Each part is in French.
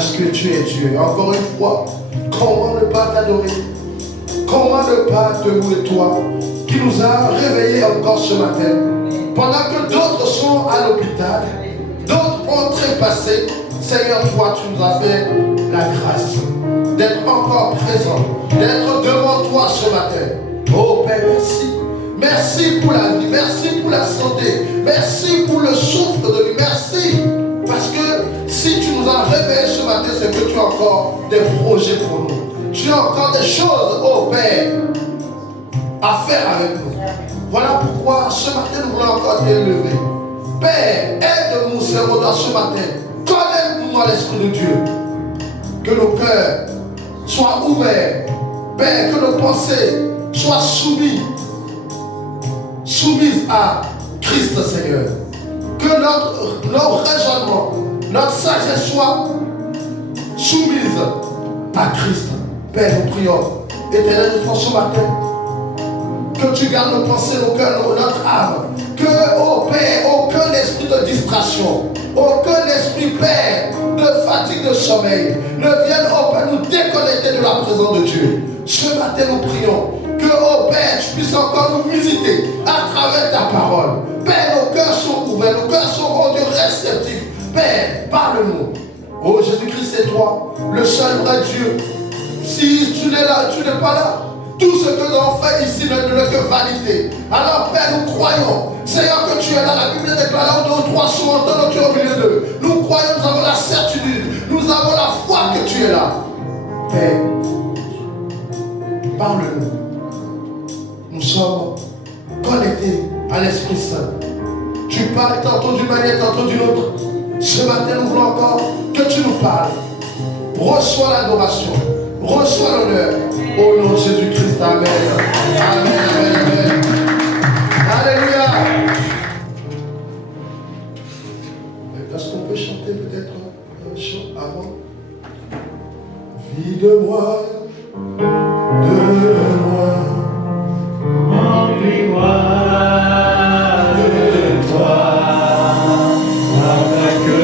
parce que tu es Dieu. Encore une fois, comment ne pas t'adorer? Comment ne pas te louer toi qui nous a réveillés encore ce matin? Pendant que d'autres sont à l'hôpital, d'autres ont trépassé, Seigneur, toi tu nous as fait la grâce d'être encore présent, d'être devant toi ce matin. Oh Père, merci. Merci pour la vie, merci pour la santé, merci pour le souffle de vie, merci. Parce que si tu nous as réveillés ce matin, c'est que tu as encore des projets pour nous. Tu as encore des choses, oh Père, à faire avec nous. Voilà pourquoi ce matin nous voulons encore t'élever. Père, aide-nous, Seigneur, dans ce matin. Connecte-nous dans l'Esprit de Dieu. Que nos cœurs soient ouverts. Père, que nos pensées soient soumises à Christ, Seigneur. Que notre raisonnement, notre sagesse soit soumise à Christ. Père, nous prions. Éternel, nous ce matin, que tu gardes nos pensées, nos cœurs, notre âme. Que, oh Père, aucun esprit de distraction, aucun esprit, Père, de fatigue, de sommeil, ne vienne, oh Père, nous déconnecter de la présence de Dieu. Ce matin, nous prions que, oh Père, tu puisses encore nous visiter à travers ta parole. Père, nos cœurs sont ouverts, nos cœurs sont, oh Dieu, réceptifs. Père, parle-nous. Oh Jésus-Christ, c'est toi, le seul vrai Dieu. Si tu n'es là, tu n'es pas là. Tout ce que nous avons fait ici n'est que vanité. Alors Père, nous croyons, Seigneur, que tu es là. La Bible déclare là où deux ou trois sont entendus, tu es au milieu d'eux. Nous croyons, nous avons la certitude, nous avons la foi que tu es là. Père, parle-nous. Nous sommes connectés à l'Esprit Saint. Tu parles tantôt d'une manière, tantôt d'une autre. Ce matin, nous voulons encore que tu nous parles. Reçois l'adoration, reçois l'honneur. Au nom de Jésus-Christ, amen. Amen, amen, amen. Alléluia. Est-ce qu'on peut chanter peut-être un chant avant? Vie de moi, remplis-moi de toi, afin que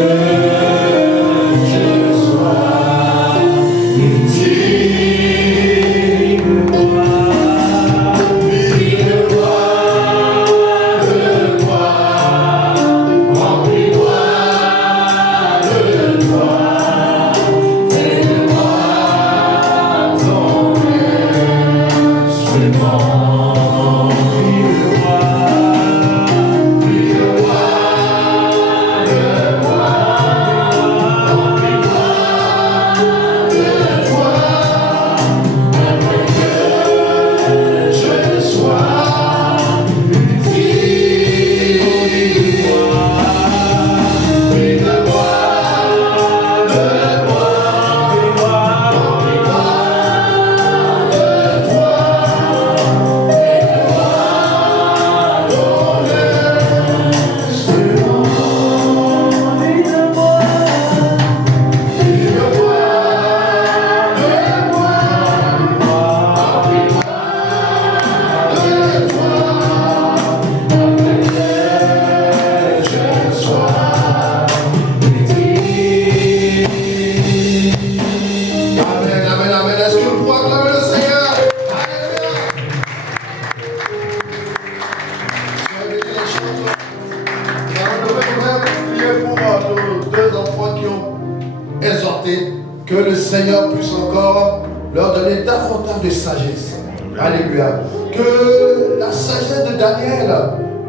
Seigneur puisse encore leur donner davantage de sagesse. Alléluia. Que la sagesse de Daniel,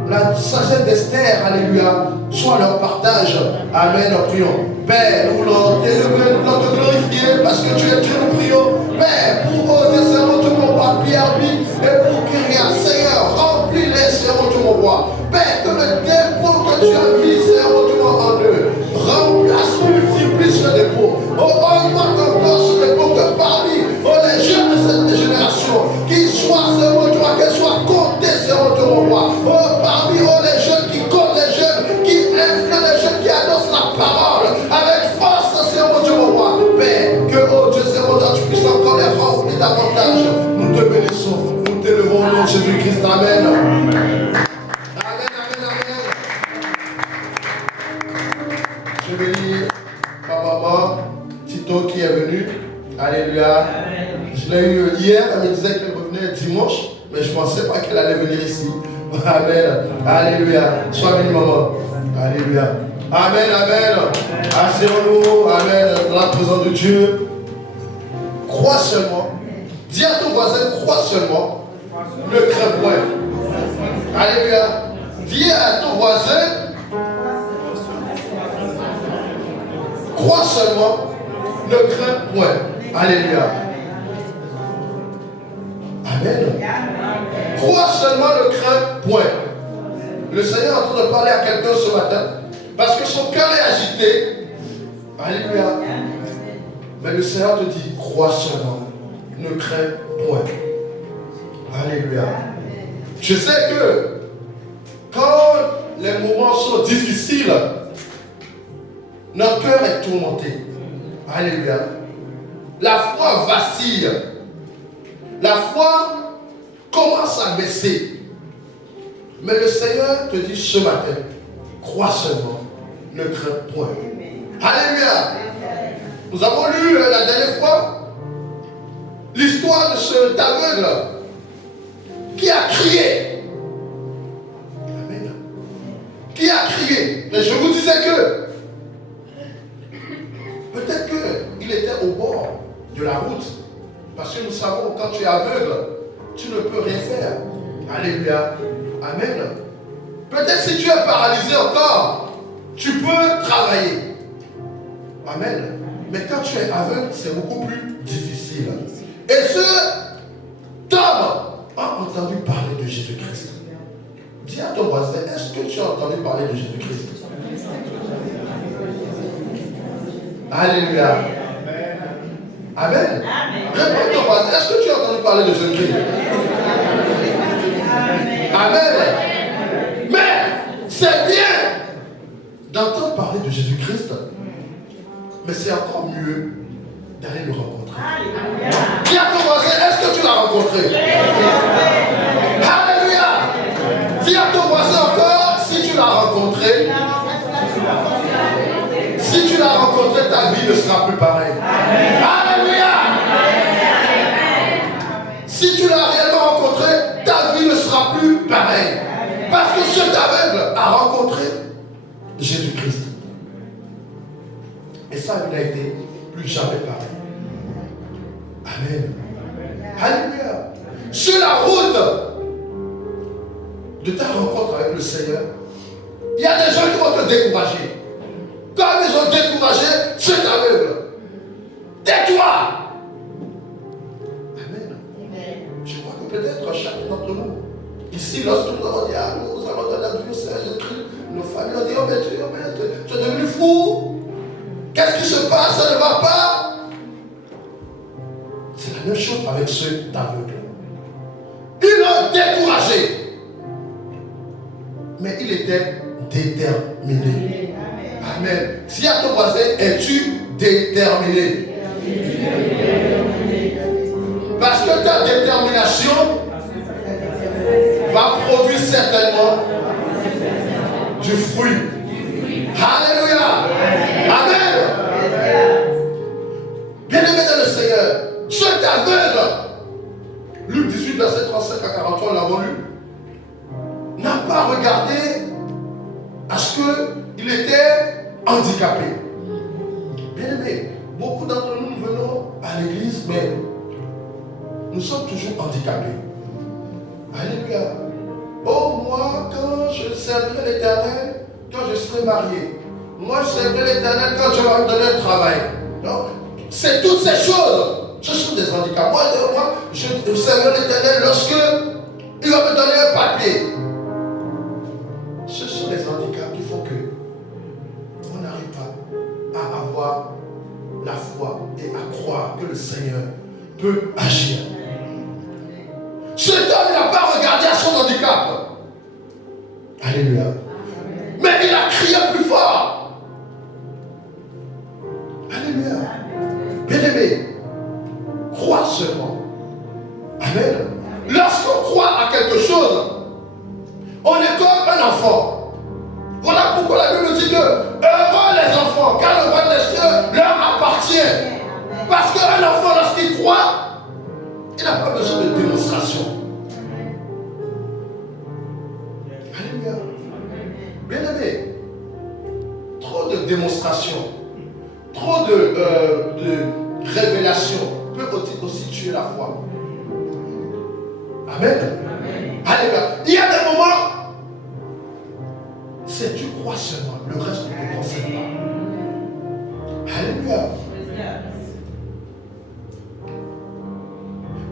la sagesse d'Esther, alléluia, soit leur partage. Amen, nous prions. Père, nous te glorifier parce que tu es Dieu, nous prions. Père, pour eux, Seigneur, tout mon roi, Pierre, et pour Kyria, Seigneur, remplis-les, Seigneur, tout mon roi. Père, que le dépôt que tu as mis, Seigneur, tout en eux, remplace, multiplie ce dépôt. Augmente encore ce dépôt que parmi les jeunes de cette génération, qu'ils soient, Seigneur, toi, qu'elles soient comptées, Seigneur, tout mon roi. Parmi les jeunes qui comptent, les jeunes qui influent, les jeunes qui annoncent la parole avec force, Seigneur, tout mon roi. Père, que, oh Dieu, Seigneur, tu puisses encore les remplir davantage. Nous te bénissons, nous t'élevons au nom de Jésus-Christ. Amen. Je bénis ma maman, Tito, qui est venue. Alléluia. Je l'ai eu hier, elle me disait qu'elle revenait dimanche, mais je ne pensais pas qu'elle allait venir ici. Amen. Alléluia. Sois béni, maman. Alléluia. Amen, amen. Asseyons-nous, amen, dans la présence de Dieu. Crois seulement. Dis à ton voisin, crois seulement. Ne crains point. Alléluia. Dis à ton voisin, crois seulement, ne crains point. Alléluia. Amen. Crois seulement, ne crains point. Le Seigneur est en train de parler à quelqu'un ce matin parce que son cœur est agité. Alléluia. Mais le Seigneur te dit, crois seulement, ne crains point. Alléluia. Je sais que quand les moments sont difficiles, notre cœur est tourmenté. Alléluia. La foi vacille. La foi commence à baisser. Mais le Seigneur te dit ce matin, crois seulement, ne crains point. Alléluia. Nous avons lu la dernière fois l'histoire de cet aveugle qui a crié. Amen. Qui a crié. Et je vous disais que peut-être qu'il était au bord de la route. Parce que nous savons, quand tu es aveugle, tu ne peux rien faire. Alléluia. Amen. Peut-être si tu es paralysé encore, tu peux travailler. Amen. Mais quand tu es aveugle, c'est beaucoup plus difficile. Et cet homme a entendu parler de Jésus-Christ. Dis à ton voisin, est-ce que tu as entendu parler de Jésus-Christ? Alléluia. Amen. Réponds à ton voisin, est-ce que tu as entendu parler de Jésus-Christ? Amen. Mais c'est bien d'entendre parler de Jésus-Christ, mais c'est encore mieux d'aller le rencontrer. Dis à ton voisin, est-ce que tu l'as rencontré? Alléluia. Dis à ton voisin encore, si tu l'as rencontré, si tu l'as rencontré, ta vie ne sera plus pareille. Alléluia. Si tu l'as réellement rencontré, ta vie ne sera plus pareille. Parce que cet aveugle a rencontré Jésus-Christ. Et sa vie n'a été plus jamais pareille. Amen. Alléluia. Sur la route de ta rencontre avec le Seigneur, il y a des gens qui vont te décourager. Comme ils ont découragé cet aveugle. Tais-toi. Amen. Je crois que peut-être chacun d'entre nous, ici, lorsque nous avons dit, ah, nous allons donner la vie au Seigneur Jésus-Christ, nos familles ont dit, oh, mais tu es devenu fou. Qu'est-ce qui se passe? Ça ne va pas. C'est la même chose avec cet aveugle. Ils l'ont découragé. Mais il était déterminé. Amen. Si à ton voisin, es-tu déterminé? Parce que ta détermination va produire certainement du fruit. Alléluia. Amen. Bien-aimé dans le Seigneur, cet aveugle, Luc 18, verset 35 à 43, nous l'avons lu, n'a pas regardé à ce qu'il était handicapé. Bien-aimé, beaucoup d'entre nous venons nous sommes toujours handicapés. Alléluia. Oh, moi, quand je servirai l'Éternel, quand je serai marié, moi, je servirai l'Éternel quand je vais me donner le travail. Donc, c'est toutes ces choses. Ce sont des handicaps. Moi, je servirai l'Éternel lorsque il va me donner un papier. Ce sont les handicaps qui font que on n'arrive pas à avoir la foi et à croire que le Seigneur peut agir. Cet homme n'a pas regardé à son handicap. Alléluia. Mais il a crié plus fort. Alléluia. Bien-aimé, crois seulement. Amen. Lorsqu'on croit à quelque chose, on est comme un enfant. Voilà pourquoi la Bible dit que heureux les enfants, car le royaume des cieux leur appartient. Parce qu'un enfant, lorsqu'il croit, il n'a pas besoin de démonstration. Alléluia. Bien-aimé, trop de démonstration, trop de révélation peut aussi tuer la foi. Amen. Alléluia. Il y a des moments, c'est tu crois seulement, le reste ne te concerne pas. Alléluia.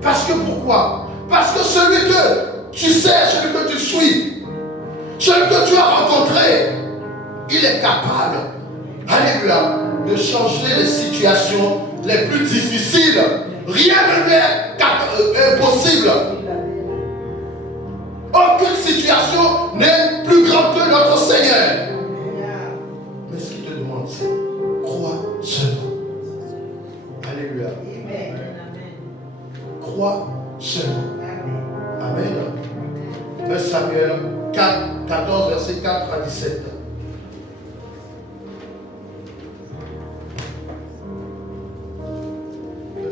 Parce que pourquoi? Parce que celui que tu sais, celui que tu suis, celui que tu as rencontré, il est capable, alléluia, de changer les situations les plus difficiles. Rien ne lui est impossible. Aucune situation n'est plus grande que notre Seigneur. Mais ce qu'il te demande, c'est crois seulement. Alléluia. Crois seulement. Amen. 1 Samuel 14, verset 4 à 17.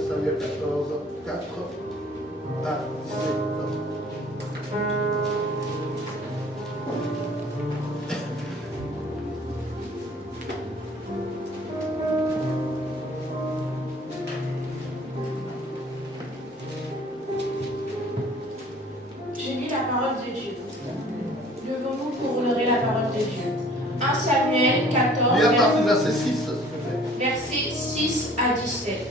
Samuel 14, 4 à 17. Je lis la parole de Dieu. Levons-nous pour honorer la parole de Dieu. 1 Samuel 14, versets 6 à 17.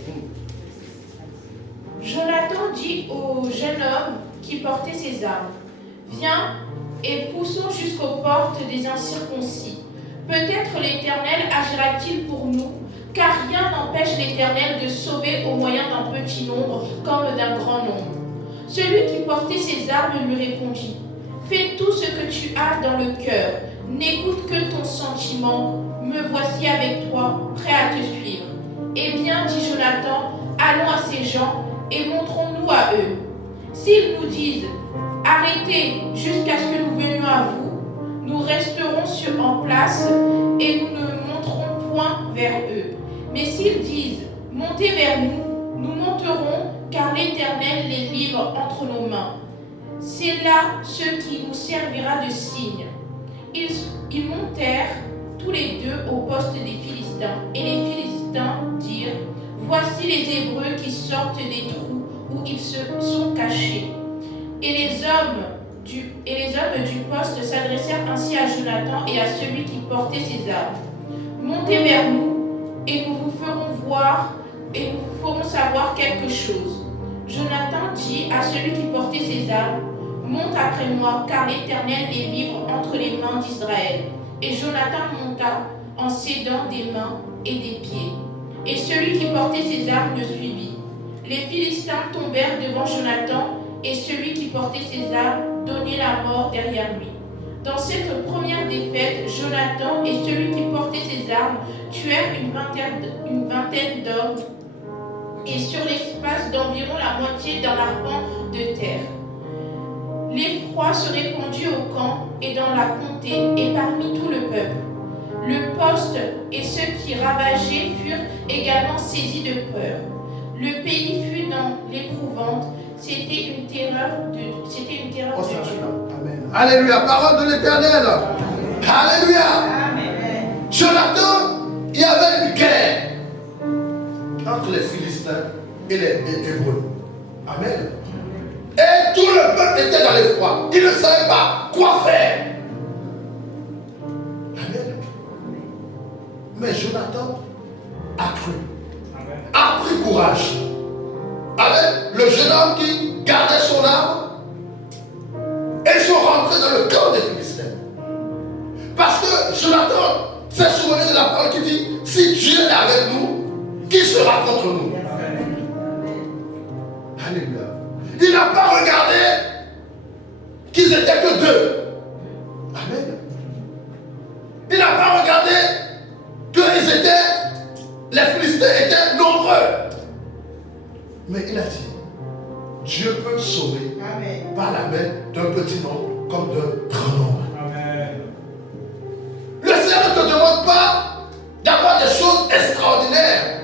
Jonathan dit au jeune homme qui portait ses armes, « Viens et poussons jusqu'aux portes des incirconcis. Peut-être l'Éternel agira-t-il pour nous, car rien n'empêche l'Éternel de sauver au moyen d'un petit nombre comme d'un grand nombre. » Celui qui portait ses armes lui répondit, « Fais tout ce que tu as dans le cœur, n'écoute que ton sentiment, me voici avec toi, prêt à te suivre. » Eh bien, dit Jonathan, allons à ces gens et montrons-nous à eux. S'ils nous disent, arrêtez jusqu'à ce que nous venions à vous, nous resterons en place et nous ne monterons point vers eux. Mais s'ils disent, montez vers nous, nous monterons, car l'Éternel les livre entre nos mains. C'est là ce qui nous servira de signe. Ils montèrent tous les deux au poste des Philistins, et les Philistins dirent, voici les Hébreux qui sortent des trous où ils se sont cachés. Et les hommes du poste s'adressèrent ainsi à Jonathan et à celui qui portait ses armes. Montez vers nous, et nous vous ferons voir, et nous vous ferons savoir quelque chose. Jonathan dit à celui qui portait ses armes, monte après moi, car l'Éternel les livre entre les mains d'Israël. Et Jonathan monta en s'aidant des mains et des pieds. Et celui qui portait ses armes le suivit. Les Philistins tombèrent devant Jonathan, et celui qui portait ses armes donnait la mort derrière lui. Dans cette première défaite, Jonathan et celui qui portait ses armes tuèrent une vingtaine d'hommes, et sur l'espace d'environ la moitié d'un arpent de terre. L'effroi se répandit au camp et dans la comté et parmi tout le peuple. Le poste et ceux qui ravageaient furent également saisis de peur. Le pays fut dans l'épouvante. C'était une terreur de Dieu. Amen. Alléluia, parole de l'Éternel. Alléluia. Amen. Jonathan, il y avait une guerre entre les Philistins et les Hébreux. Amen. Et tout le peuple était dans l'effroi. Il ne savait pas quoi faire. Amen. Mais Jonathan a cru. A pris courage. Avec le jeune homme qui gardait son arme. Et ils sont rentrés dans le camp des Philistins. Parce que Jonathan s'est souvenu de la parole qui dit, si Dieu est avec nous, qui sera contre nous? Alléluia. Il n'a pas regardé qu'ils étaient que deux. Amen. Il n'a pas regardé les Philistins étaient nombreux. Mais il a dit, Dieu peut sauver par la main d'un petit nombre comme d'un grand nombre. Amen. Le Seigneur ne te demande pas d'avoir des choses extraordinaires.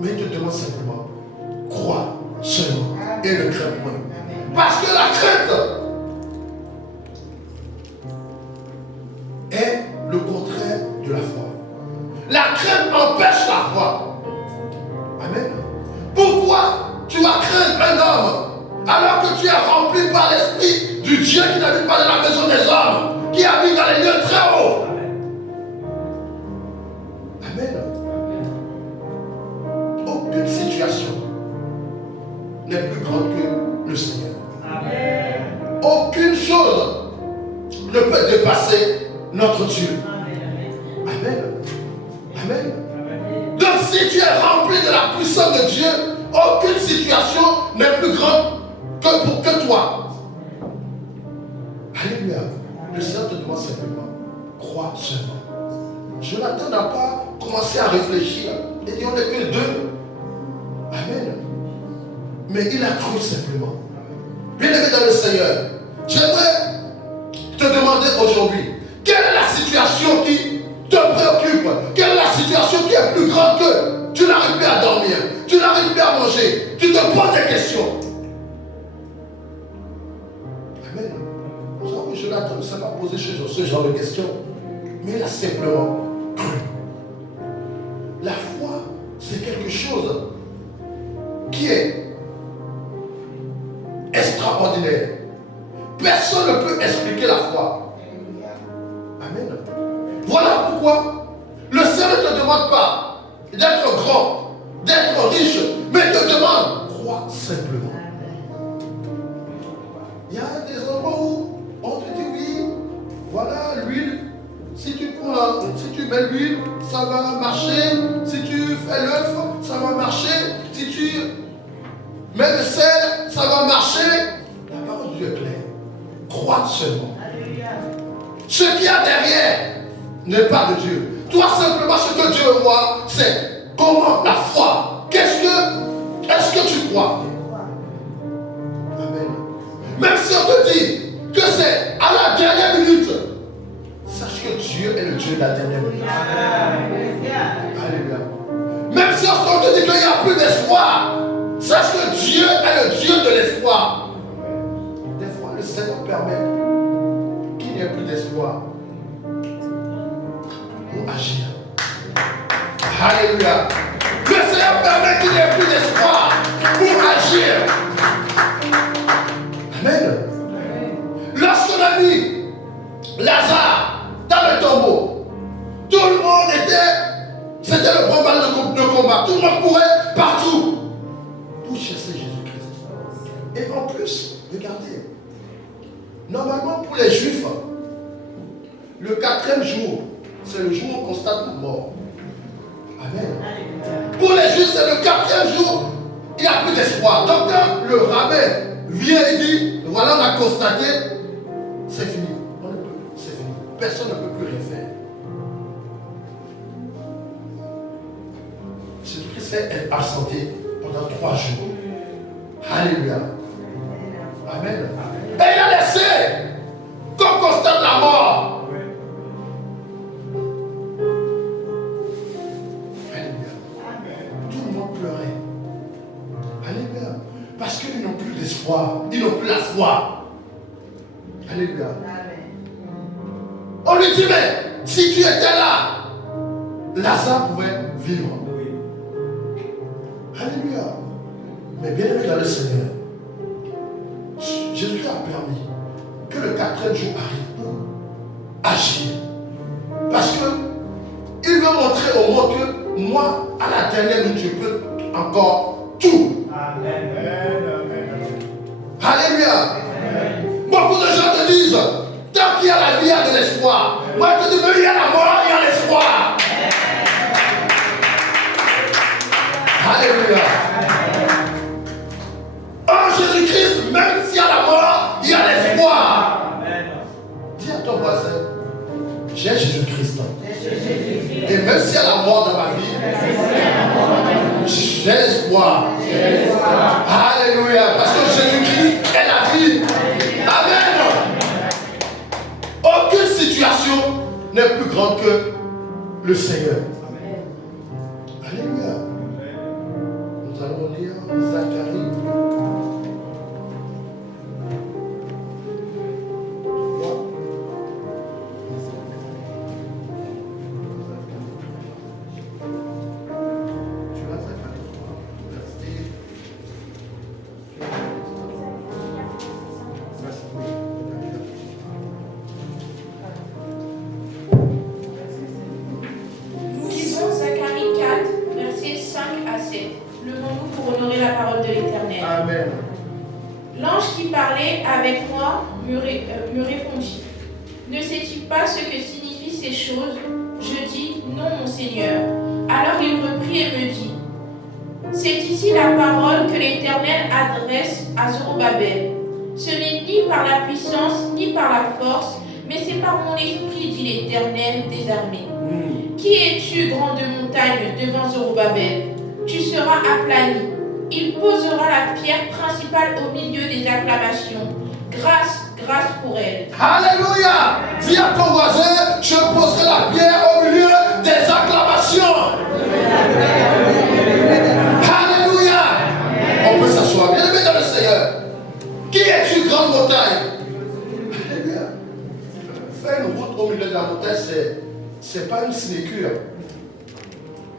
Mais il te demande simplement, crois seulement et ne crains point. Parce que la crainte est le contraire de la foi. La crainte empêche la foi. Amen. Pourquoi tu vas craindre un homme alors que tu es rempli par l'esprit du Dieu qui n'habite pas dans la maison des hommes, qui habite dans les lieux très hauts? Amen. Aucune situation n'est plus grande que le Seigneur. Amen. Aucune chose ne peut dépasser notre Dieu. Amen. Amen. Donc si tu es rempli de la puissance de Dieu, aucune situation n'est plus grande que toi. Alléluia. Le Seigneur te demande simplement, crois seulement. Jonathan n'a pas commencé à réfléchir. Il dit, on n'est que deux. Amen. Mais il a cru simplement. Bien-aimé dans le Seigneur, j'aimerais te demander aujourd'hui, quelle est la situation qui te préoccupe? Quelle est la situation qui est plus grande que tu n'arrives plus à dormir, tu n'arrives plus à manger, tu te poses des questions? Amen. Nous savons que Jonathan ne s'est pas posé ce genre de questions, mais il a simplement cru. La foi, c'est quelque chose qui est extraordinaire. Personne ne peut expliquer la foi. Amen. Voilà pourquoi le Seigneur ne te demande pas d'être grand, d'être riche, mais te demande, crois simplement. Il y a des endroits où on te dit oui, voilà l'huile, si tu mets l'huile, ça va marcher, si tu fais l'œuf, ça va marcher, si tu mets le sel, ça va marcher. La parole de Dieu est claire. Crois seulement. Alléluia. Ce qu'il y a derrière n'est pas de Dieu. Toi simplement ce que Dieu voit, c'est comment la foi. Est-ce que tu crois? Amen. Même si on te dit que c'est à la dernière minute, sache que Dieu est le Dieu de la dernière minute. Alléluia. Même si on te dit qu'il n'y a plus d'espoir, sache que Dieu est le Dieu de l'espoir. Des fois, le Seigneur permet qu'il n'y ait plus d'espoir pour agir. Alléluia. Le Seigneur permet qu'il n'y ait plus d'espoir pour agir. Amen. Lorsqu'on a mis Lazare dans le tombeau, tout le monde c'était le combat de combat. Tout le monde courait partout pour chercher Jésus-Christ. Et en plus, regardez, normalement pour les Juifs, le 4e jour, c'est le jour où on constate la mort. Amen. Pour les Juifs, c'est le 4e jour, il n'y a plus d'espoir. Donc quand le rabbin vient et dit, voilà, on a constaté, c'est fini. C'est fini. Personne ne peut plus rien faire. Jésus-Christ est absenté pendant 3 jours. Alléluia. Amen. Et il a laissé qu'on constate la mort. Parce qu'ils n'ont plus d'espoir, ils n'ont plus la foi. Alléluia. On lui dit, mais si tu étais là, Lazare pouvait vivre. Alléluia. Mais bien aimé dans le Seigneur, Jésus a permis que le 4e jour arrive pour agir. Parce que il veut montrer au monde que moi, à la dernière minute, je peux encore tout. Amen. Alléluia. Beaucoup de gens te disent, tant qu'il y a la vie, il y a de l'espoir. Moi, je te dis, mais il y a la mort, il y a l'espoir. Alléluia. En Jésus-Christ, même s'il y a la mort, il y a l'espoir. Dis à ton voisin, j'ai Jésus-Christ. Et même s'il y a la mort dans ma vie, j'ai l'espoir. Alléluia. Parce que Jésus-Christ est la vie. Amen. Aucune situation n'est plus grande que le Seigneur. Alléluia. Nous allons lire Zacharie. Nous lisons Zacharie 4, versets 5 à 7. Levons-nous pour honorer la parole de l'Éternel. Amen. L'ange qui parlait avec moi me répondit. Ne sais-tu pas ce que signifient ces choses? Je dis, non, mon Seigneur. Alors il reprit et me dit, c'est ici la parole que l'Éternel adresse à Zorobabel. Ce n'est ni par la puissance, ni par la force, mais c'est par mon esprit, dit l'Éternel des armées. Qui es-tu, grande montagne, devant Zorobabel? Tu seras aplani. Il posera la pierre principale au milieu des acclamations. Grâce, grâce pour elle. Alléluia. Dis à ton voisin, je poserai la pierre au milieu des acclamations. Alléluia. On peut s'asseoir. Bien aimé dans le Seigneur. Qui es-tu, grande montagne? Alléluia. Faire une route au milieu de la montagne, c'est pas une sinécure.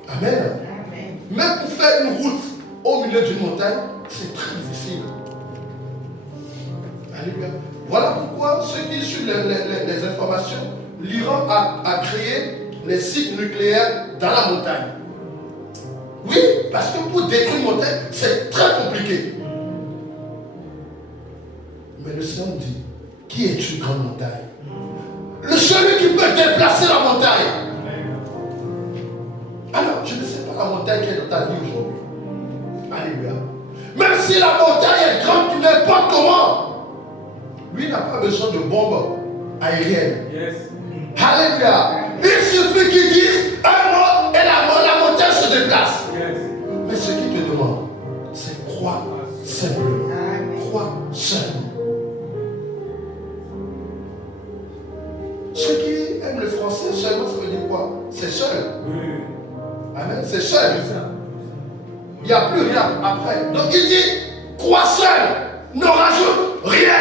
Amen. Même pour faire une route au milieu d'une montagne, c'est très difficile. Alléluia. Voilà pourquoi ceux qui suivent les informations, l'Iran a créé les sites nucléaires dans la montagne. Oui, parce que pour détruire une montagne, c'est très compliqué. Mais le Seigneur dit, qui es-tu, grande montagne? Celui qui peut déplacer la montagne. Alors, je ne sais pas la montagne qui est dans ta vie aujourd'hui. Alléluia. Même si la montagne est grande, n'importe comment, lui n'a pas besoin de bombes aériennes. Yes. Alléluia. Il suffit qu'il dise un mot et la montagne se déplace. Yes. Mais ce qu'il te demande, c'est croire simplement. Croire seulement. Ceux qui aiment le français seulement, ça veut dire quoi? C'est seul. Oui. Amen. C'est seul. Il n'y a plus rien après. Donc il dit, crois seul, ne rajoute rien.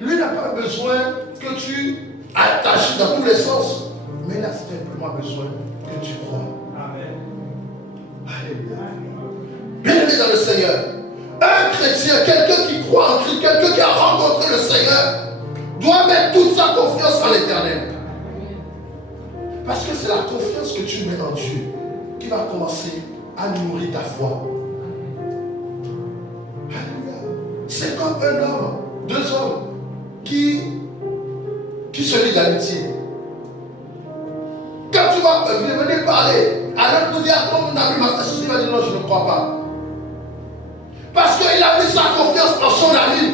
Lui n'a pas besoin que tu attaches dans tous les sens, mais il a simplement besoin que tu crois. Amen. Alléluia. Bien aimé dans le Seigneur, un chrétien, quelqu'un qui croit en Christ, quelqu'un qui a rencontré le Seigneur, doit mettre toute sa confiance en l'Éternel. Parce que c'est la confiance que tu mets en Dieu qui va commencer à nourrir ta foi. Alléluia. C'est comme un homme, deux hommes qui se lient d'amitié. Quand tu vas venir parler, alors tu dis à ton ami, ma frère, il va dire non, je ne crois pas. Parce qu'il a mis sa confiance en son ami.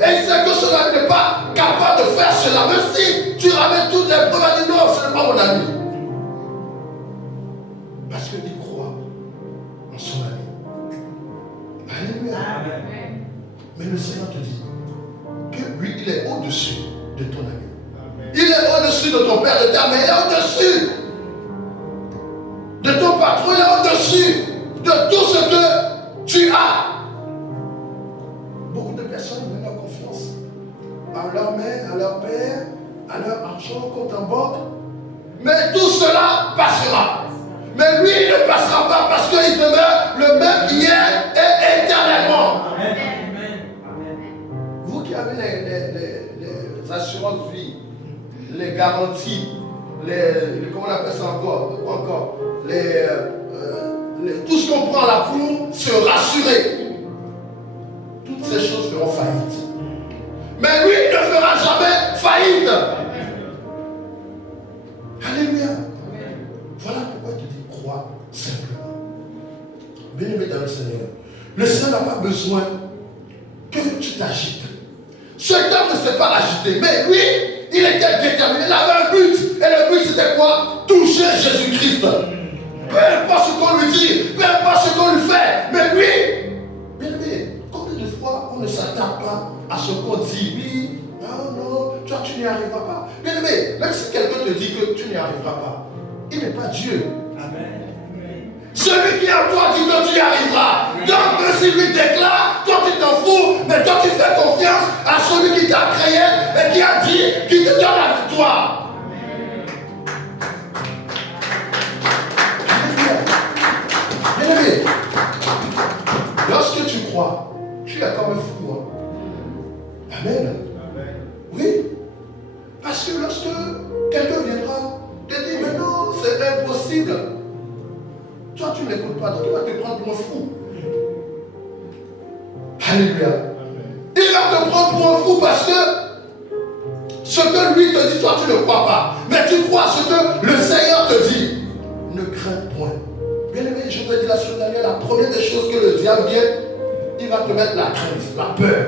Et il sait que son ami n'est pas capable de faire cela. Même si tu ramènes toutes les preuves, il dit non, ce n'est pas mon ami. Parce qu'il croit en son ami. Alléluia. Amen. Mais le Seigneur te dit que lui, il est au-dessus de ton ami. Amen. Il est au-dessus de ton père, de ta mère, il est au-dessus de ton patron, il est au-dessus de tout ce que tu as. Beaucoup de personnes mettent leur confiance à leur mère, à leur père, à leur argent, compte en banque. Mais tout cela passera. Mais lui, il ne passera pas parce qu'il demeure le même hier et éternellement. Vous qui avez les assurances vie, les garanties, comment on appelle ça encore, tout ce qu'on prend là pour se rassurer, toutes ces choses feront faillite. Mais lui ne fera jamais faillite. Alléluia. Voilà pourquoi tu dis crois simplement. Bien-aimé dans le Seigneur, le Seigneur n'a pas besoin que tu t'agites. Cet homme ne sait pas l'agiter, mais lui, il était déterminé, il avait un but. Et le but c'était quoi? Toucher Jésus-Christ. Peu importe ce qu'on lui dit, peu importe ce qu'on lui fait, mais lui, bien-aimé, combien de fois on ne s'attend pas à ce qu'on dit? Oui, non, toi tu n'y arriveras pas. Bien-aimé, même si quelqu'un te dit que tu n'y arriveras pas, il n'est pas Dieu. Amen. Celui qui est en toi dit que tu y arriveras. Donc, même s'il lui déclare, toi tu t'en fous, mais toi tu fais confiance à celui qui t'a créé et qui a dit, qui te donne la victoire. Bien-aimé, lorsque tu crois, tu es comme un fou. Hein? Amen. Oui. Parce que lorsque quelqu'un viendra te dire, mais non, c'est impossible. Toi, tu ne l'écoutes pas, donc il va te prendre pour un fou. Alléluia. Il va te prendre pour un fou parce que ce que lui te dit, toi, tu ne crois pas. Mais tu crois ce que le Seigneur te dit. Ne crains point. Bien aimé, je vous ai dit la semaine dernière, la première des choses que le diable vient, il va te mettre la crainte, la peur.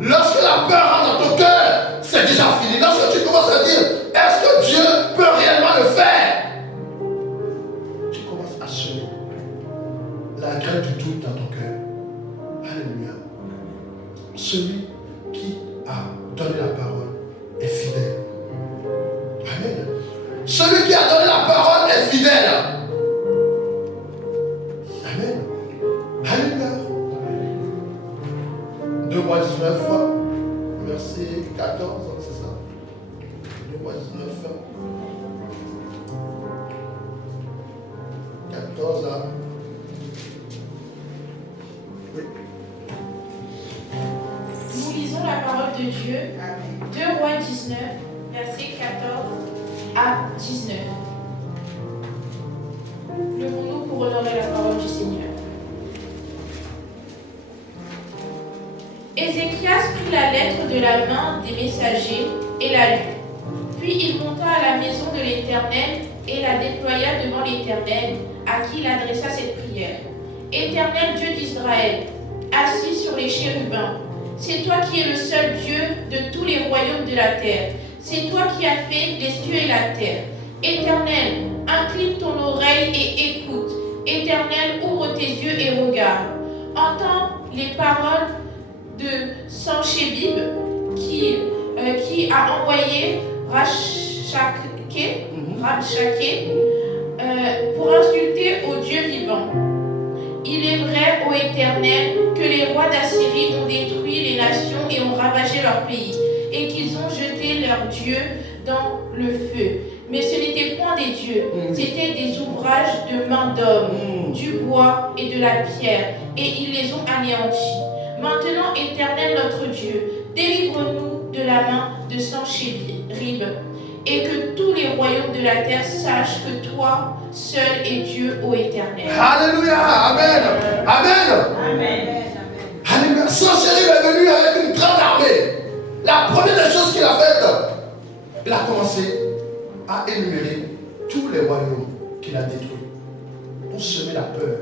Lorsque la peur rentre dans ton cœur, c'est déjà fini. Lorsque tu commences à dire, est-ce que Dieu peut réellement le faire? Tu commences à semer la graine du doute dans ton cœur. Alléluia. Celui qui a donné la parole est fidèle. Amen. Celui qui a donné la parole est fidèle. Amen. Alléluia. 2 Rois 19, verset 14, c'est ça? 2 Rois 19, 14 là. Oui. Nous lisons la parole de Dieu, 2 Rois 19, verset 14 à 19. Levons-nous pour honorer la parole du Seigneur. Ézéchias prit la lettre de la main des messagers et la lut. Puis il monta à la maison de l'Éternel et la déploya devant l'Éternel, à qui il adressa cette prière. Éternel Dieu d'Israël, assis sur les chérubins, c'est toi qui es le seul Dieu de tous les royaumes de la terre. C'est toi qui as fait les cieux et la terre. Éternel, incline ton oreille et écoute. Éternel, ouvre tes yeux et regarde. Entends les paroles de Sanchébib qui a envoyé Rabshakeh pour insulter au Dieu vivant. Il est vrai, ô Éternel, que les rois d'Assyrie ont détruit les nations et ont ravagé leur pays, et qu'ils ont jeté leurs dieux dans le feu. Mais ce n'était point des dieux, c'était des ouvrages de main d'homme, du bois et de la pierre, et ils les ont anéantis. Maintenant, Éternel notre Dieu, délivre-nous de la main de Sanchérib, et que tous les royaumes de la terre sachent que toi seul es Dieu, ô Éternel. Alléluia, amen, amen, amen. Alléluia. Sanchérib est venu avec une grande armée. La première des choses qu'il a faites, il a commencé à énumérer tous les royaumes qu'il a détruits pour semer la peur,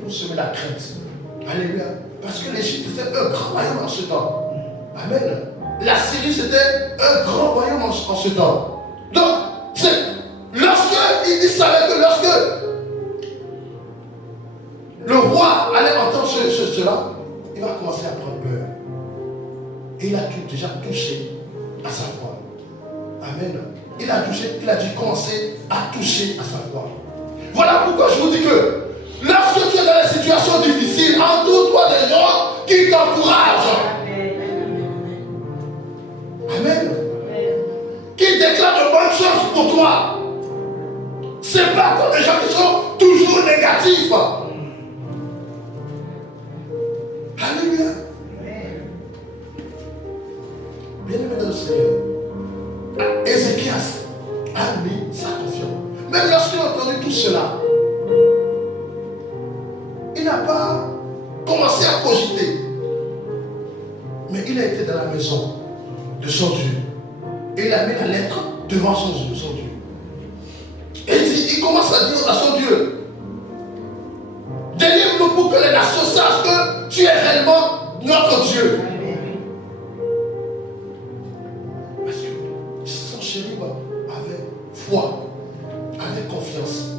pour semer la crainte. Alléluia. Parce que l'Égypte c'était un grand royaume en ce temps. Amen. La Syrie c'était un grand royaume en ce temps. Donc, il savait que lorsque le roi allait entendre cela, il va commencer à prendre peur. Et il a déjà touché à sa foi. Amen. Il a dit commencer à toucher à sa foi. Voilà pourquoi je vous dis que lorsque tu es dans des situations difficiles, entoure-toi des gens qui t'encouragent. Amen. Qui déclarent de bonnes choses pour toi. Ce n'est pas comme des gens qui sont négatif. Alléluia. Bien-aimé dans le Seigneur, Ézéchias a mis sa confiance. Même lorsqu'il a entendu tout cela, il n'a pas commencé à cogiter. Mais il a été dans la maison de son Dieu. Et il a mis la lettre devant son Dieu. Et il commence à dire à son Dieu, délivre-nous pour que les nations sachent que tu es réellement notre Dieu. Parce que son chéri avait foi, avait confiance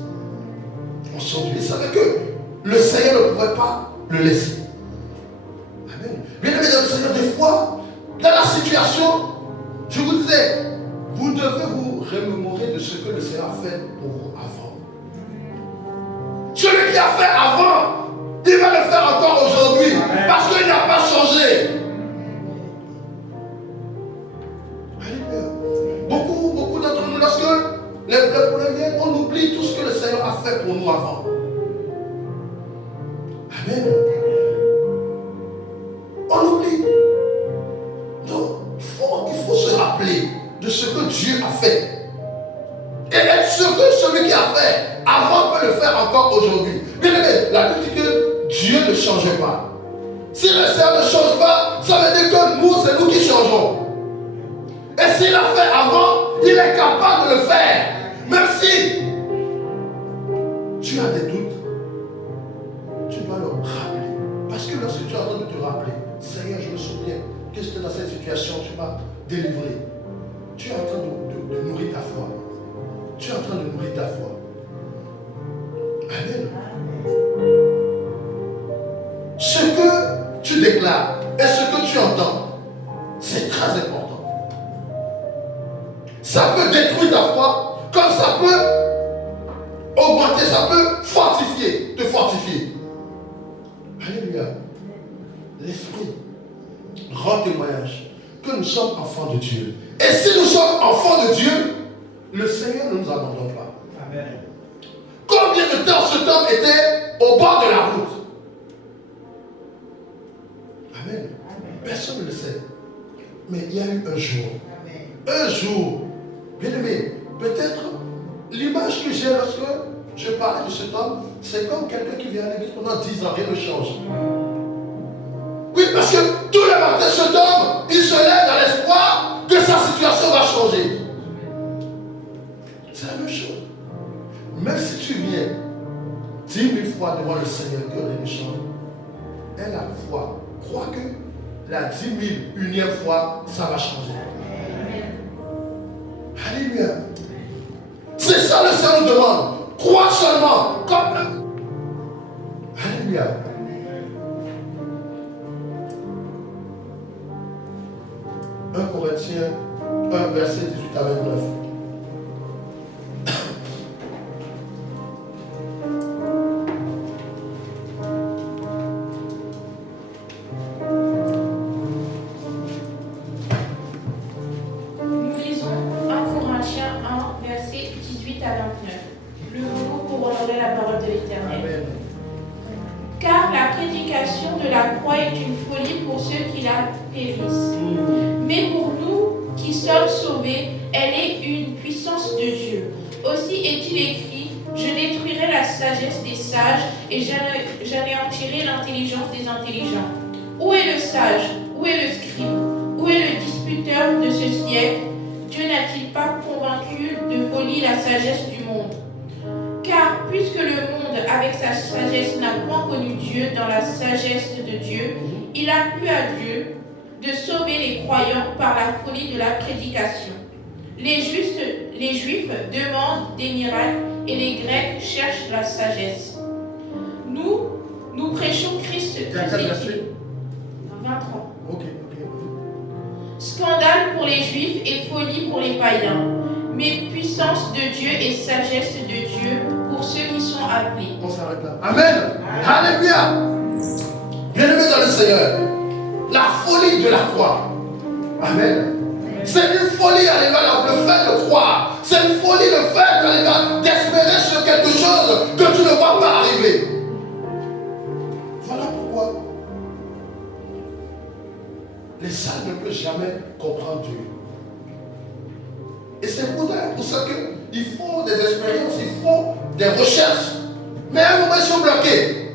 en son Dieu. Il savait que le Seigneur ne pouvait pas le laisser. Amen. Bien aimé dans le Seigneur, des fois, dans la situation, je vous disais, vous devez vous remémorer de ce que le Seigneur a fait pour vous avant. Celui qui a fait avant, il va le faire encore aujourd'hui. Parce qu'il n'a pas changé. Alléluia. Beaucoup d'entre nous, lorsque les problèmes viennent, on oublie tout ce que le Seigneur a fait pour nous avant. Amen. On oublie. Donc, il faut se rappeler de ce que Dieu a fait. Et ce que celui qui a fait avant peut le faire encore aujourd'hui. Bien aimé, la Bible dit que Dieu ne change pas. Si le Seigneur ne change pas, ça veut dire que nous, c'est nous qui changeons. Et s'il a fait avant, il est capable de le faire. Même si tu as des doutes, tu dois le rappeler. Parce que lorsque tu es en train de te rappeler, Seigneur, je me souviens que j'étais dans cette situation, tu m'as délivré. Tu es en train de nourrir ta foi. Tu es en train de nourrir ta foi. Amen. Ce que tu déclares et ce que tu entends, c'est très important. Ça peut détruire ta foi, comme ça peut augmenter, ça peut fortifier, te fortifier. Alléluia. L'Esprit rend témoignage que nous sommes enfants de Dieu. Et si nous sommes enfants de Dieu, le Seigneur ne nous abandonne pas. Amen. Combien de temps cet homme était au bord de la route? Amen. Personne ne le sait. Mais il y a eu un jour. Amen. Un jour. Bien aimé, peut-être l'image que j'ai lorsque je parlais de cet homme, c'est comme quelqu'un qui vient à l'église pendant 10 ans, rien ne change. Oui, parce que tous les matins, cet homme, il se lève dans l'espoir que sa situation va changer. C'est la même chose. Même si tu viens 10 000 fois devant le Seigneur, que rien ne change, et la foi, crois que la 10 001e fois, ça va changer. Alléluia. C'est ça le Seigneur nous demande. Crois seulement. Comme... Alléluia. « 1 Corinthiens 1, verset 18 à 29. Nous lisons 1 Corinthiens 1, verset 18 à 29. Le mot pour honorer la parole de l'Éternel. Amen. Car la prédication de la croix est une folie pour ceux qui la périssent. Mais pour nous qui sommes sauvés, elle est une puissance de Dieu. Aussi est-il écrit, je détruirai la sagesse des sages et j'anéantirai l'intelligence des intelligents. Où est le sage? Où est le scribe? Où est le disputeur de ce siècle? Dieu n'a-t-il pas convaincu de folie la sagesse du monde? Car puisque le monde avec sa sagesse n'a point connu Dieu dans la sagesse de Dieu, il a plu à Dieu de sauver les croyants par la folie de la prédication. Les Juifs demandent des miracles et les Grecs cherchent la sagesse. Nous prêchons Christ crucifié. 23. Ok. Scandale pour les Juifs et folie pour les païens, mais puissance de Dieu et sagesse de Dieu pour ceux qui sont appelés. On s'arrête là. Amen. Alléluia. Bien-aimés dans le Seigneur, la folie de la croix. Amen. C'est une folie, alléluia, le fait de croire. C'est une folie, le fait, alléluia, d'espérer sur quelque chose que tu ne vois pas arriver. les sages ne peuvent jamais comprendre Dieu. Et c'est pour ça qu'il faut des expériences, il faut des recherches. Mais à un moment, ils sont bloqués.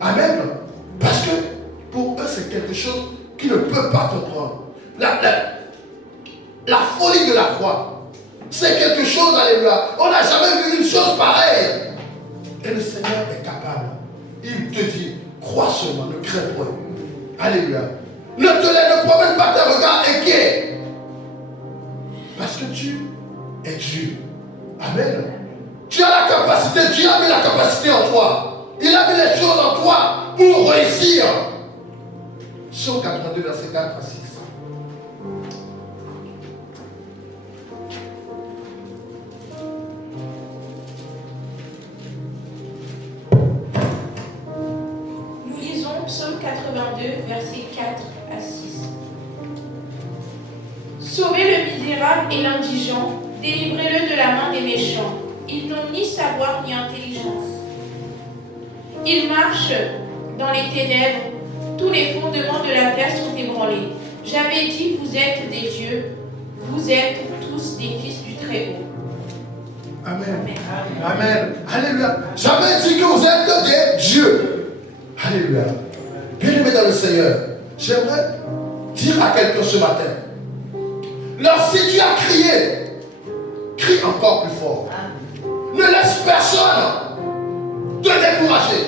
Amen. Parce que pour eux, c'est quelque chose qu'ils ne peuvent pas comprendre. La folie de la croix, c'est quelque chose, alléluia. On n'a jamais vu une chose pareille. Et le Seigneur est capable. Il te dit, crois seulement, ne crains point. Alléluia. Ne promène pas tes regards inquiets. Parce que tu es Dieu. Amen. Tu as la capacité, Dieu a mis la capacité en toi. Il a mis les choses en toi pour réussir. Psaume 82, verset 4 à 6. Nous lisons Psaume 82, verset 4 à 6. Sauvez le misérable et l'indigent, délivrez-le de la main des méchants. Ils n'ont ni savoir ni intelligence. Ils marchent dans les ténèbres, tous les fondements de la terre sont ébranlés. J'avais dit, vous êtes des dieux, vous êtes tous des fils du Très-Haut. Amen. Amen. Alléluia. J'avais dit que vous êtes des dieux. Alléluia. Bien-aimés dans le Seigneur, j'aimerais dire à quelqu'un ce matin, alors si tu as crié, crie encore plus fort. Ne laisse personne te décourager.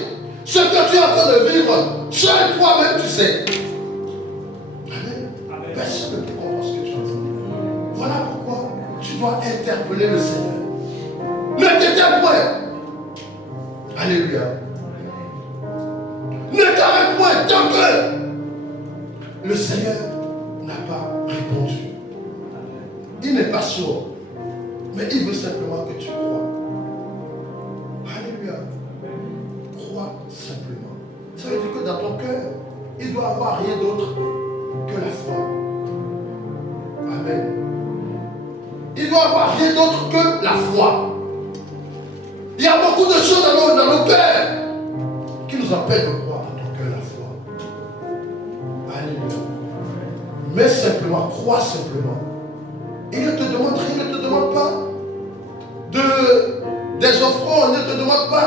Ce que tu es en train de vivre, seul toi-même tu sais. Amen. Personne ne peut comprendre ce que tu es en train de vivre. Voilà pourquoi tu dois interpeller le Seigneur. Ne t'éteins point. Alléluia. Ne t'arrête point tant que le Seigneur n'a pas répondu. Il n'est pas sourd, mais il veut simplement que tu crois. Alléluia. Crois simplement. Ça veut dire que dans ton cœur, il ne doit y avoir rien d'autre que la foi. Amen. Il ne doit y avoir rien d'autre que la foi. Il y a beaucoup de choses dans nos cœurs qui nous empêchent de croire dans ton cœur la foi. Alléluia. Mais simplement, crois simplement. Il ne te demande rien, il ne te demande pas des offrandes, il ne te demande pas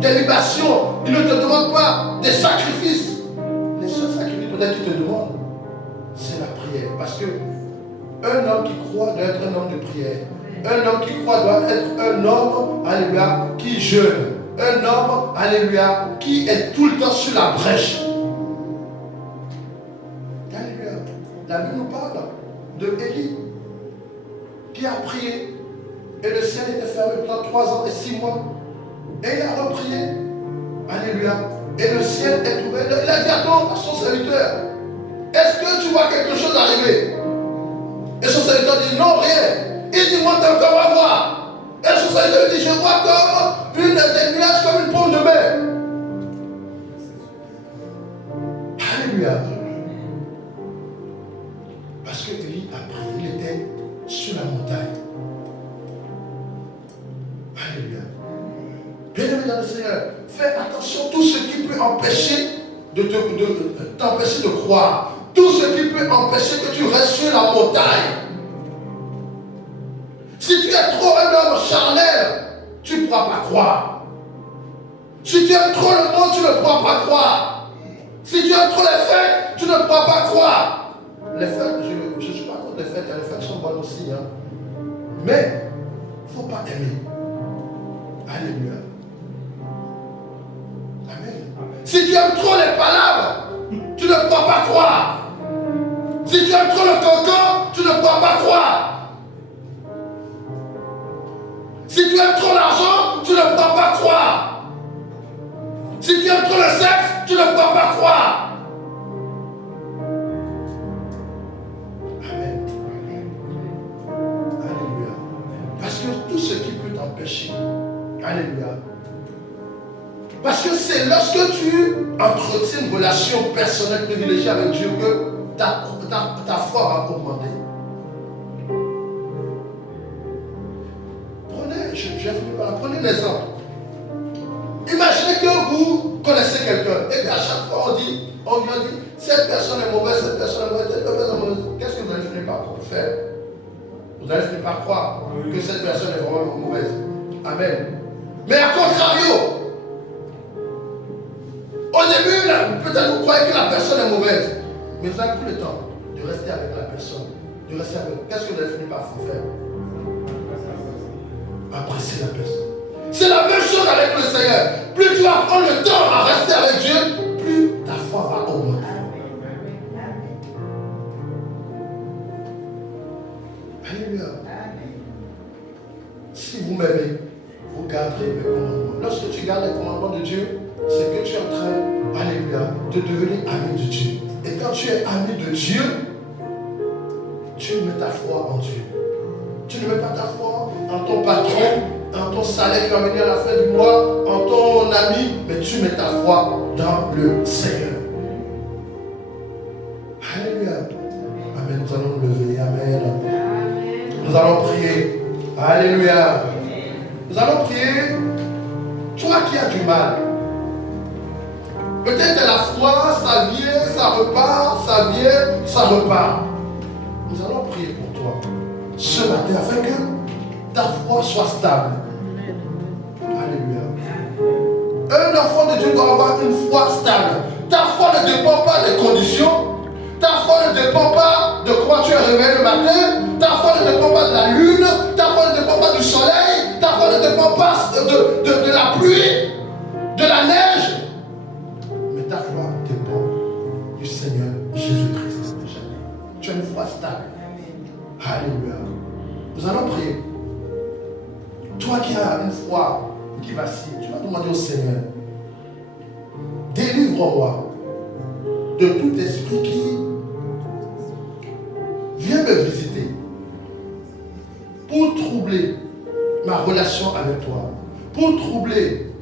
des libations, il ne te demande pas des sacrifices. Les seuls sacrifices peut-être qu'il te demande, c'est la prière. Parce que un homme qui croit doit être un homme de prière. Un homme qui croit doit être un homme, alléluia, qui jeûne. Un homme, alléluia, qui est tout le temps sur la brèche. Alléluia. La Bible nous parle de Élie, qui a prié, et le ciel était fermé pendant 3 ans et 6 mois. Et il a reprié. Alléluia. Et le ciel est ouvert. Il a dit à son serviteur, est-ce que tu vois quelque chose arriver? Et son serviteur dit, non, rien. Il dit, monte encore, on va voir. Et son serviteur dit, je vois comme des nuages, comme une paume de mer. Alléluia. Parce que Élie a prié, il était sur la montagne. Alléluia. Bien-aimé dans le Seigneur, fais attention à tout ce qui peut empêcher t'empêcher de croire. Tout ce qui peut empêcher que tu restes sur la montagne. Si tu es trop un homme charnel, tu ne pourras pas croire. Si tu aimes trop le monde, tu ne pourras pas croire. Si tu aimes trop les fêtes, tu ne pourras pas croire. Les fêtes, je ne suis pas contre les fêtes, les fêtes sont bonnes aussi. Hein. Mais, il ne faut pas aimer. Alléluia. Amen. Si tu aimes trop les palabres, tu ne pourras pas croire. Si tu aimes trop le cancan, tu ne pourras pas croire. Si tu aimes trop l'argent, tu ne pourras pas croire. Si tu aimes trop le sexe, tu ne pourras pas croire. Amen. Alléluia. Parce que tout ce qui peut t'empêcher, alléluia. Parce que c'est lorsque tu entretiens une relation personnelle privilégiée avec Dieu que ta foi va augmenter. Prenez l'exemple. Imaginez que vous connaissez quelqu'un et qu'à chaque fois on vient dire, cette personne est mauvaise, cette personne est par faire. Vous allez finir par croire que cette personne est vraiment mauvaise. Amen. Mais à contrario, au début, peut-être vous croyez que la personne est mauvaise. Mais vous avez plus le temps de rester avec la personne. De rester avec. Qu'est-ce que vous allez finir par faire? Apprécier la personne. C'est la même chose avec le Seigneur. Plus tu vas prendre le temps à rester avec Dieu, plus ta foi va augmenter. Alléluia. Si vous m'aimez, vous garderez mes commandements. Lorsque tu gardes les commandements de Dieu, c'est que tu es en train, alléluia, de devenir ami de Dieu. Et quand tu es ami de Dieu, tu mets ta foi en Dieu. Tu ne mets pas ta foi en ton patron, en ton salaire qui va venir à la fin du mois, en ton ami, mais tu mets ta foi dans le Seigneur. Alléluia. Amen. Nous allons nous lever. Amen. Nous allons prier. Alléluia. Nous allons prier. Toi qui as du mal. Peut-être la foi, ça vient, ça repart, ça vient, ça repart. Nous allons prier pour toi ce matin afin que ta foi soit stable. Alléluia. Un enfant de Dieu doit avoir une foi stable. Ta foi ne dépend pas des conditions. Ta foi ne dépend pas de quoi tu es réveillé le matin. Ta foi ne dépend pas de la lune. Ta foi ne dépend pas du soleil. Ta foi ne dépend pas de la pluie, de la neige. Mais ta foi dépend du Seigneur Jésus-Christ. Tu as une foi stable. Alléluia. Nous allons prier. Toi qui as une foi qui vacille, tu vas demander au Seigneur, délivre-moi de tout esprit qui vient me visiter pour troubler ma relation avec toi, pour troubler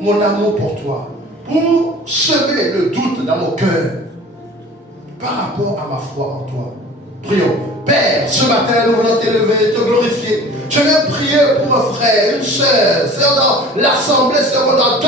mon amour pour toi, pour semer le doute dans mon cœur par rapport à ma foi en toi. Prions. Père, ce matin, nous voulons t'élever, te glorifier. Je viens prier pour un frère, une soeur, c'est dans l'assemblée, c'est dans la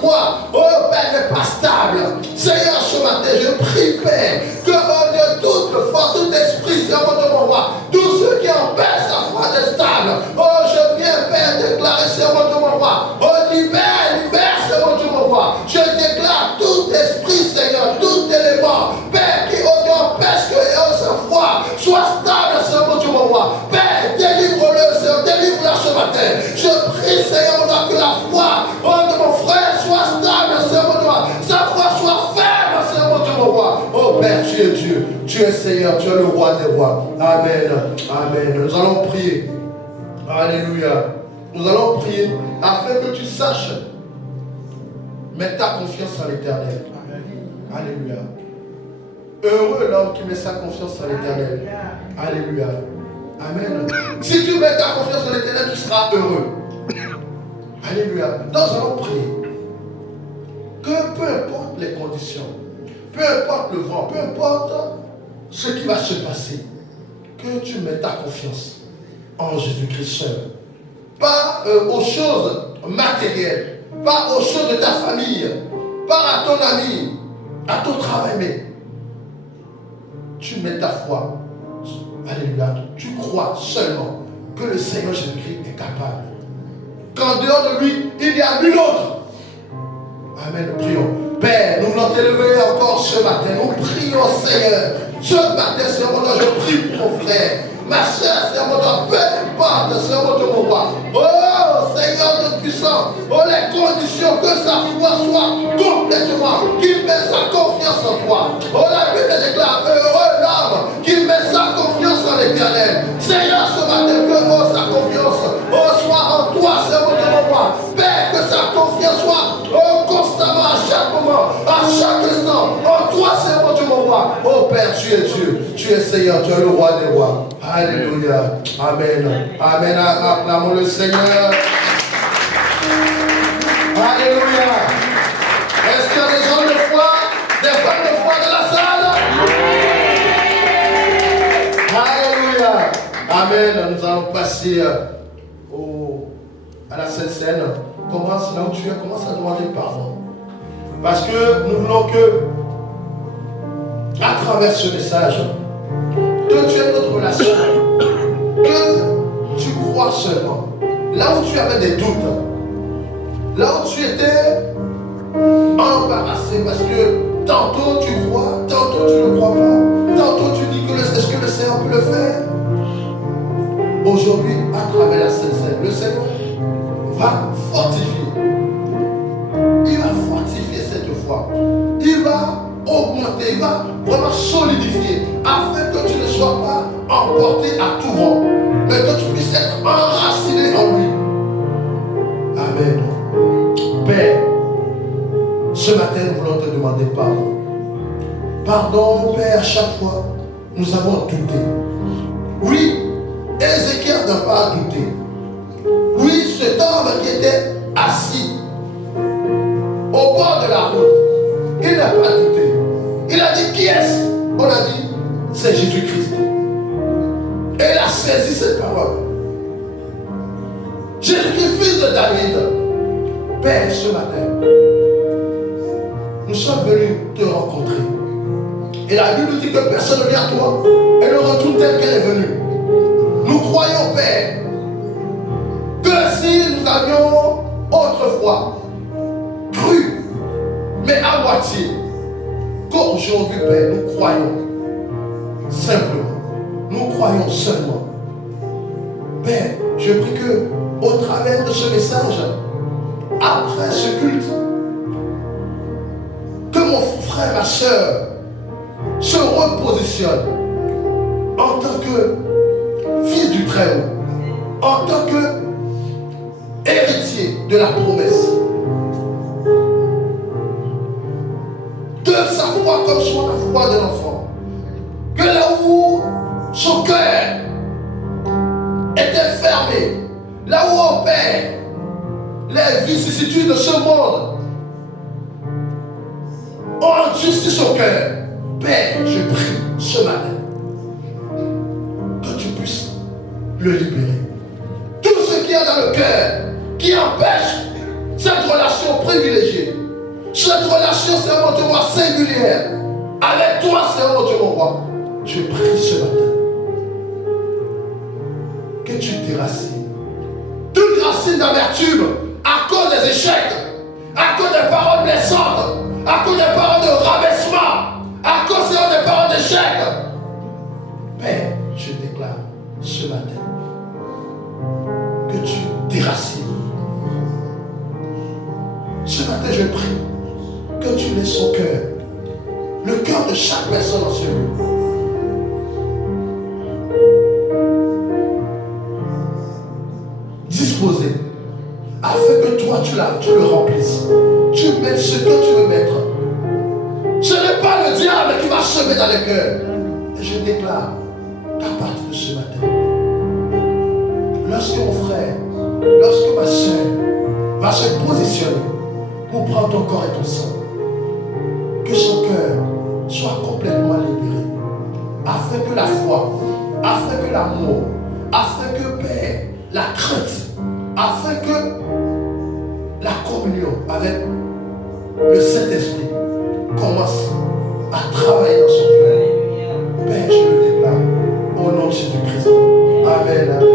foi. Oh Père, n'est pas stable. Seigneur, ce matin, je prie, Père, que de toute force, tout esprit, Seigneur, de mon roi, tous ceux qui empêchent la foi d'être stable. Oh, je viens, Père, déclarer, Seigneur, de mon roi. Oh, libère, Seigneur, de mon roi. Je déclare tout esprit, Seigneur, tout élément, Père, qui empêche que sa foi soit stable, Seigneur, de mon roi. Père, délivre-le, Seigneur, délivre-la ce matin. Je prie, Seigneur, que la foi de mon frère soit stable, Seigneur, de moi. Sa foi soit ferme, Seigneur, de mon roi. Oh Père, tu es Dieu, tu es Seigneur, tu es le roi des rois. Amen, amen. Nous allons prier. Alléluia. Nous allons prier afin que tu saches mettre ta confiance en l'Éternel. Alléluia. Heureux l'homme qui met sa confiance en l'Éternel. Alléluia. Amen. Si tu mets ta confiance en l'Éternel, tu seras heureux. Alléluia. Nous allons prier que peu importe les conditions, peu importe le vent, peu importe ce qui va se passer, que tu mets ta confiance en Jésus-Christ seul. Pas aux choses matérielles, pas aux choses de ta famille, pas à ton ami, à ton travail, mais tu mets ta foi. Alléluia. Tu crois seulement que le Seigneur Jésus-Christ est capable. Qu'en dehors de lui, il y a nul autre. Amen. Nous prions. Père, nous voulons t'élever encore ce matin. Nous prions, Seigneur. Ce matin, Seigneur, je prie pour mon frère. Ma soeur, Seigneur, peu importe, Seigneur, de mon roi. Oh, Seigneur de puissant. Oh, les conditions que sa foi soit complètement, qu'il met sa confiance en toi. Oh, la Bible déclare, heureux l'homme qui met sa confiance en l'Éternel. Seigneur, ce matin, que sa confiance soit en toi, Seigneur, de mon roi. Père, que sa confiance soit constamment, à chaque moment, à chaque instant, en toi, Seigneur, de mon roi. Oh, Père, tu es Dieu, tu es Seigneur, tu es le roi des rois. Alléluia. Amen. Amen. Acclamons le Seigneur. Alléluia. Est-ce qu'il y a des gens de foi, des femmes de foi dans la salle? Alléluia. Amen. Nous allons passer à la Sainte Seine. Commence là où tu es, commence à demander pardon. Parce que nous voulons que, à travers ce message, que tu aies notre relation, que tu crois seulement. Là où tu avais des doutes, là où tu étais embarrassé parce que tantôt tu crois, tantôt tu ne crois pas, tantôt tu dis que est-ce que le Seigneur peut le faire? Aujourd'hui, à travers la Sainte Seine, le Seigneur va fortifier. Il va fortifier cette foi. Il va augmenter, il va vraiment solidifier afin que tu ne sois pas emporté à tout vent, mais que tu puisses être enraciné en lui. Amen. Père, ce matin, nous voulons te demander pardon. Pardon, Père, à chaque fois, nous avons douté. Oui, Ézéchiel n'a pas douté. Oui, cet homme qui était assis au bord de la route, il n'a pas douté. Il a dit, qui est-ce? On a dit, c'est Jésus-Christ. Et il a saisi cette parole. Jésus-Christ, fils de David. Père, ce matin, nous sommes venus te rencontrer. Et la Bible nous dit que personne ne vient à toi et ne retourne telle qu'elle est venue. Nous croyons, Père, que si nous avions autrefois cru, mais à moitié, qu'aujourd'hui, Père, nous croyons simplement. Nous croyons seulement. Père, je prie que, au travers de ce message, après ce culte, que mon frère, ma soeur, se repositionne en tant que fils du Très-Haut, en tant que héritier de la promesse. Que sa foi comme soit la foi de l'enfant. Que là où son cœur était fermé, là où opère les vicissitudes de ce monde, ont endurci son cœur. Père, je prie ce matin que tu puisses le libérer. Tout ce qu'il y a dans le cœur qui empêche cette relation privilégiée, cette relation, Seigneur mon Dieu, moi, singulière, avec toi, Seigneur mon Dieu, mon roi, je prie ce matin que tu déracines toute racine d'amertume à cause des échecs, à cause des paroles blessantes, à cause des paroles de rabaissement, à cause des paroles d'échec. Père, je déclare ce matin que tu déracines. Ce matin, je prie que tu laisses son cœur, le cœur de chaque personne dans ce lieu, disposé, afin que toi tu le remplisses. Tu mettes ce que tu veux mettre. Ce n'est pas le diable qui va semer dans le cœur. Et je déclare qu'à partir de ce matin, lorsque mon frère, lorsque ma soeur va se positionner pour prendre ton corps et ton sang, que son cœur soit complètement libéré, afin que la foi, afin que l'amour, afin que Père, la crainte, afin que la communion avec le Saint-Esprit commence à travailler dans son cœur. Père, je le déclare au nom de Jésus-Christ. Amen. Amen.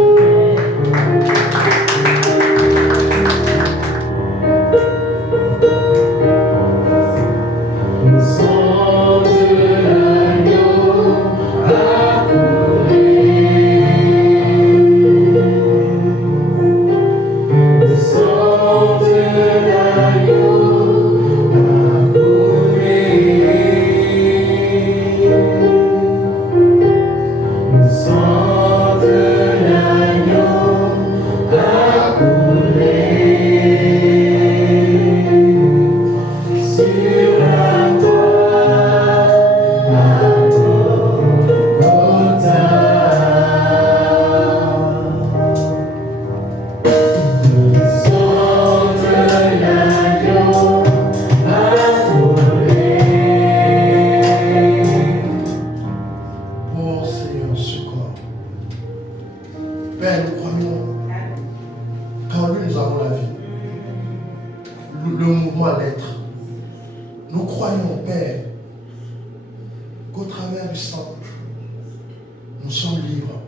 nous sommes libres,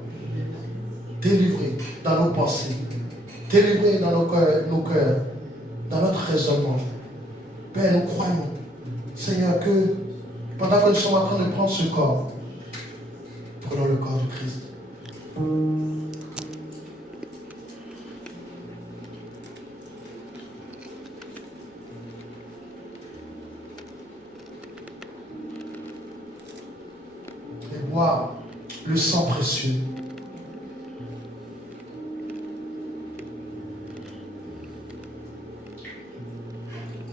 délivrés dans nos pensées, délivrés dans nos cœurs, dans notre raisonnement. Père, nous croyons, Seigneur, que pendant que nous sommes en train de prendre ce corps, prenons le corps du Christ. Et boire le sang précieux.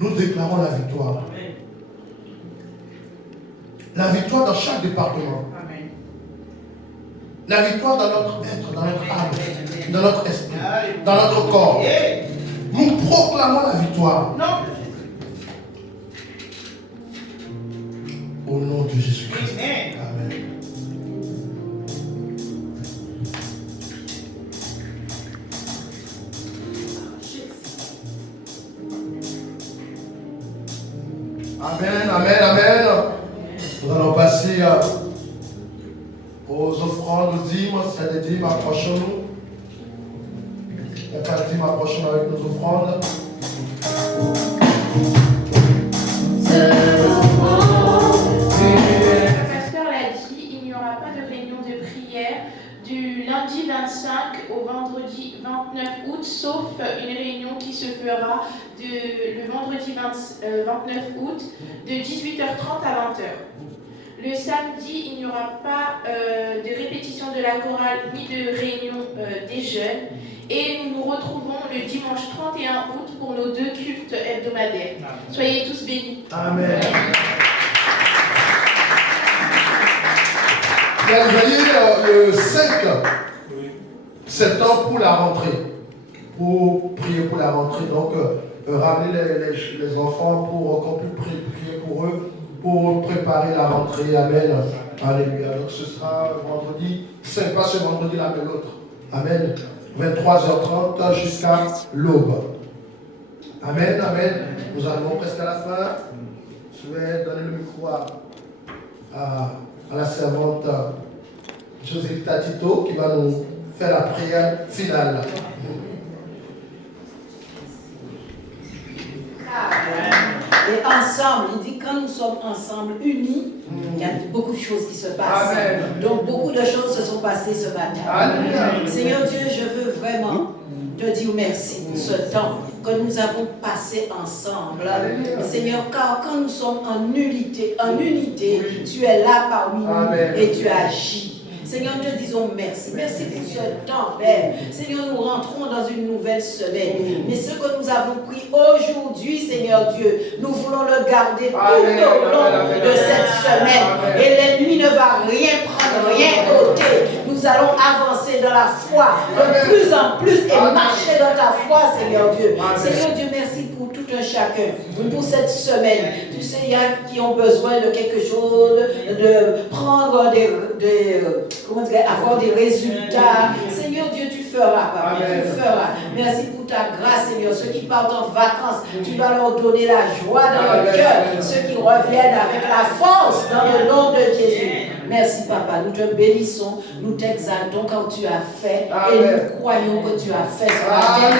Nous déclarons la victoire. La victoire dans chaque département. La victoire dans notre être, dans notre âme, dans notre esprit, dans notre corps. Nous proclamons la victoire. Au nom de Jésus-Christ. Amen. Amen, amen, amen. Nous allons passer aux offrandes, aux dîmes. S'il y a des dîmes, approchons-nous. Il n'y a pas de dîmes, approchons-nous avec nos offrandes. Le pasteur l'a dit, il n'y aura pas de réunion de prière du lundi 25 au vendredi 29 août, sauf une réunion qui se fera le vendredi 29 août de 18h30 à 20h. Le samedi, il n'y aura pas de répétition de la chorale ni de réunion des jeunes. Et nous nous retrouvons le dimanche 31 août pour nos 2 cultes hebdomadaires. Soyez tous bénis. Amen. Vous voyez, le 5 septembre pour la rentrée. Pour prier pour la rentrée. Donc, ramenez les enfants pour qu'on puisse prier pour eux, pour préparer la rentrée. Amen. Alléluia. Donc, ce sera vendredi 5, pas ce vendredi-là, mais l'autre. Amen. 23h30 jusqu'à l'aube. Amen, amen. Nous arrivons presque à la fin. Je vais donner le micro à la servante Joselita Tito qui va nous faire la prière finale. Et ensemble, il dit quand nous sommes ensemble, unis, il y a beaucoup de choses qui se passent. Amen. Donc beaucoup de choses se sont passées ce matin. Alléluia. Seigneur Dieu, je veux vraiment te dire merci pour ce temps que nous avons passé ensemble. Alléluia. Seigneur, car quand nous sommes en unité, tu es là parmi nous. Amen. Et tu agis. Seigneur, nous te disons merci. Merci pour ce temps, Père. Seigneur, nous rentrons dans une nouvelle semaine. Mais ce que nous avons pris aujourd'hui, Seigneur Dieu, nous voulons le garder tout au long de cette semaine. Et l'ennemi ne va rien prendre, rien ôter. Nous allons avancer dans la foi de plus en plus et marcher dans ta foi, Seigneur Dieu. Seigneur Dieu, merci pour tout un chacun, pour cette semaine. Tu sais, il y a qui ont besoin de quelque chose, de prendre avoir des résultats. Seigneur Dieu, tu feras, Papa, tu feras. Merci pour ta grâce, Seigneur. Ceux qui partent en vacances, tu vas leur donner la joie dans le cœur. Ceux qui reviennent avec la force dans le nom de Jésus. Merci, Papa. Nous te bénissons, nous t'exaltons quand tu as fait et nous croyons que tu as fait ce matin.